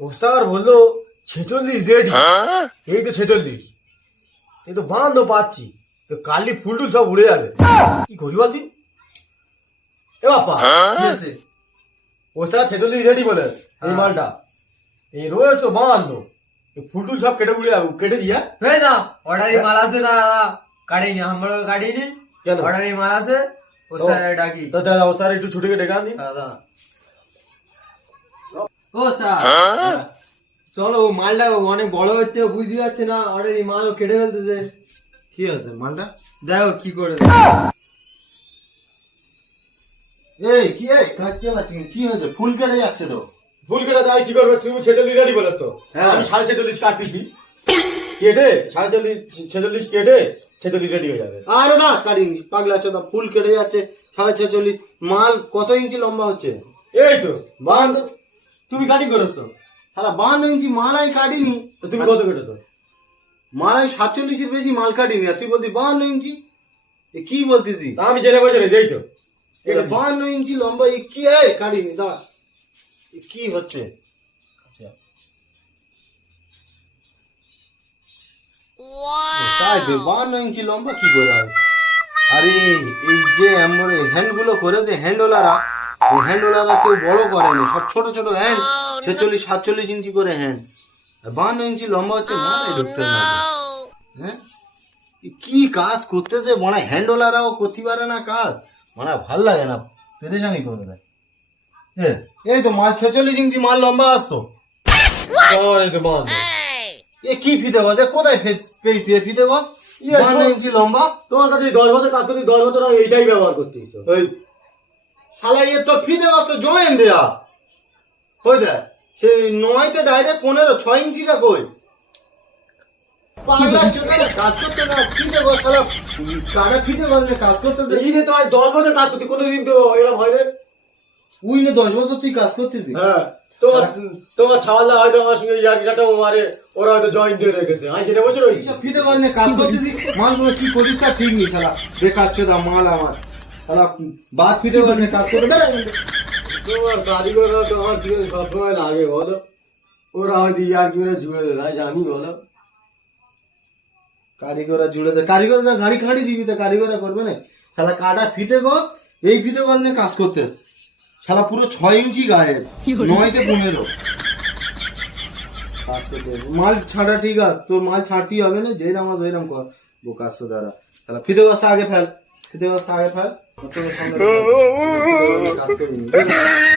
ওস্তাদ বললো 46 রেডি। এই তো 46, এই তো বাঁধ পাচ্ছি, তো কালি ফুল টুল সব উড়ে যাবে, কি করি বলছি? এ বাপা কি আছে? ওস্তাদ 46 রেডি বলে এই মালটা, এই রোজ তো বাঁধলো, ফুল টুল সব কেটে উড়ে যাবে, কেটে দিয়া হ্যাঁ না, অর্ডারি মাল আছে না, কাটিনি আমরা, কাটিনি কেন? অর্ডারি মাল আছে, ও স্যার ডাকি। তো দাদা ওস্তাদ একটু ছুটিকে ডেকে আনি। দাদা ও স্যার, চলো ও মালটা অনেক বড় হচ্ছে, বুঝতে পারছে না, অর্ডারি মাল কেটে ফেলতেছে। কি আছে মালটা? দেখো কি করে। এই কি কাজ চালাচ্ছি, কি হয়েছে? ফুল কেটে যাচ্ছে তো। ফুল কেটে দেয় কি করবে? তুমি 46 রেডি বলে তো, হ্যাঁ। আমি 46.5 কাটতেছি, কেটে 46 কেটে 46 রেডি হয়ে যাবে। আরে না কাটিং পাগলা চোদা, ফুল কেটে যাচ্ছে 46.5, মাল কত ইঞ্চি লম্বা হচ্ছে? এই তো বাঁধ, তুমি কাটিং করো তো? সারা 52 ইঞ্চি মাল আমি কাটিনি। তো তুমি কত কেটেছো? মাল আমি 47 এর বেশি মাল কাটিনি, আর তুই বলতি 52 ইঞ্চি। এ কি বলতিস? তা আমি জেনে বসে এই তো এটা 52 ইঞ্চি লম্বা, এ কি কাটিনি? দাঁড়া, এ কি হচ্ছে? আচ্ছা তাই তো 52 ইঞ্চি লম্বা কি করে হবে? আরে এই যে এমরে হ্যান্ড গুলো করেছে হ্যান্ডওয়ালারা, এই হ্যান্ডওয়ালারা কেউ বড় করেনি, সব ছোট ছোট হ্যান্ড, 46-47 ইঞ্চি করে হ্যান্ড, 52 ইঞ্চি লম্বা হচ্ছে মাথায় ঢুকতে না। হ্যাঁ এ কি কাজ করতেছে মনে হয়, হ্যান্ডওয়ালারাও করতে পারে না কাজ, মানে ভাল লাগে না, পেরেশানি করে দেয়। এই তো মাল 46 ইঞ্চি মাল লম্বা আসতো। এই তো বাঁধ। এ কি ফিতে বল, কোথায় পেয়েছি ফিতে বল? 52 ইঞ্চি লম্বা। তোমার কাছে 10 বছর কাজ করতে 10 বছর আমি এইটাই ব্যবহার করতেছি। ওই শালা এ তো ফিতে বল তো জয়েন দেয়া হই দেয়, সেই 9তে ডাইরেক্ট 15 6 ইঞ্চিটা কই পাগলা চোদারে কাজ করতে না, ফিতে বল শালা কাটা ফিতে বল কাজ করতে দে। এই যে তো 10 বছর কাজ করতে কোনোদিন তো এরকম হয় না। উই না 10 বছর তুই কাজ করতেছিস? হ্যাঁ, তোমার ছাওয়ালদা হয়তো আমার সঙ্গে ইয়ার্কিটাও মারে, ওরা হয়তো জয়েন দিয়ে রেখেছে, আমি জেনে বসে রয়েছি। এইসব ফিতে বল কাজ করতেছিস, মালগুলো কি করিস তা ঠিক নেই শালা, বেকার চোদা মাল আমার শালা, বাদ ফিতে বল কাজ করে বেড়া। তোমার কারিগররা তো আমার পিছনে সবসময় লাগে বলো, ওরা হয়তো ইয়ার্কি মেরে জুড়ে দেয়, তাই জানি বলো। কারিগররা জুড়ে দেয়, কারিগররা গাড়ি খাড়ি দিবি তো কারিগররা করবে না শালা, কাটা ফিতে গজ এই ফিতে গজ নিয়ে কাজ করতে শালা পুরো 6 ইঞ্চি গায়ে 9তে 15 কাজ করতে। মাল ছাড়া ঠিক আছে, তোর মাল ছাড়তেই হবে না, যেরাম আজ ওইরাম কর বোকা সোদারা শালা, ফিতে গজটা আগে ফেল, ফিতে গজটা আগে ফেল, তোর সামনে কাজ করবি।